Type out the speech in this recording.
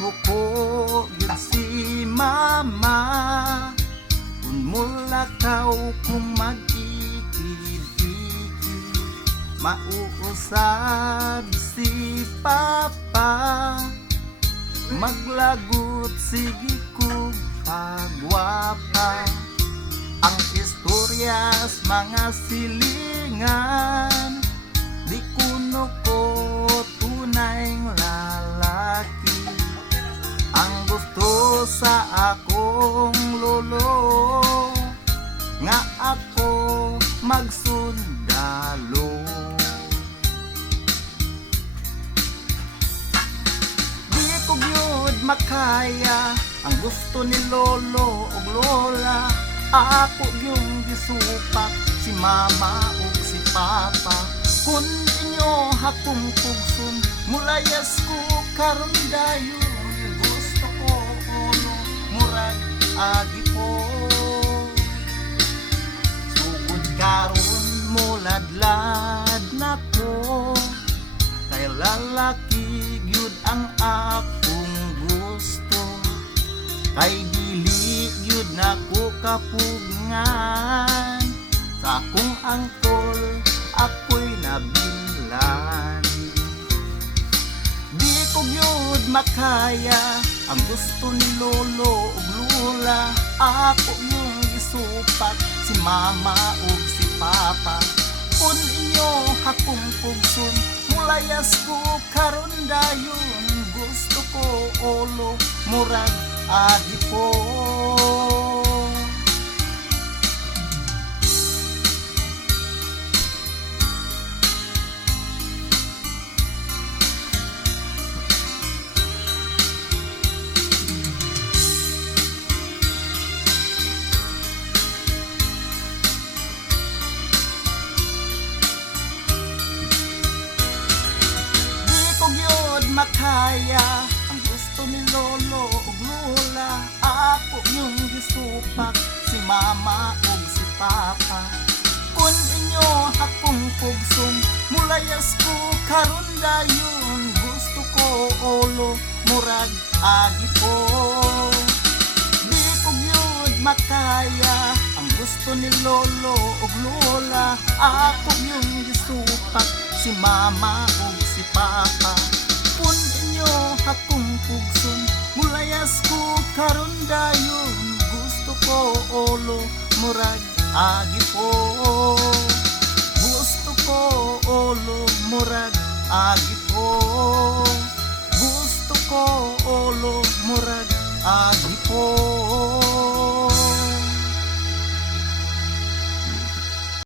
puso ko yun si mama. Kung mulakaw kung mag-ikid-ikid, mauusab si papa. Maglagot sige kong pagwapa. Ang istoryas mga silingan, di kuno ko tunay lalaki. Ang gusto sa akong lolo, nga ako magsundalo. Di ko gyud makaya ang gusto ni lolo ug lola. Ako yung gisupak si mama ug si papa. Kung inyo hakong pugson, mulayas ko karon dayon. Gusto ko uno murag agi po. Sugod karon muladlad na ko, kay lalaki gyud ang akong gusto. Kay dili gyud nako kapugngan, sa akong angkol ako'y nabilan. Di ko gyud makaya ang gusto ni lolo ug lola. Ako yung gisupak si mama ug si papa. Kung inyo hakong pugson, mulayas ko karon dayon. Gusto ko olo murag agi po. Makaya ang gusto ni lolo ug lola. Ako yung gisupak si mama ug si papa. Kung inyo hakong pugson, mulayas ko karon dayon. Gusto ko olo murag agi po. Di ko gyud makaya ang gusto ni lolo ug lola. Ako yung gisupak si mama ug si papa. Kung inyo hakong pugson, mulayas ko karon dayon. Gusto ko olo murag agi po. Gusto ko olo murag agi po. Gusto ko olo murag agi po.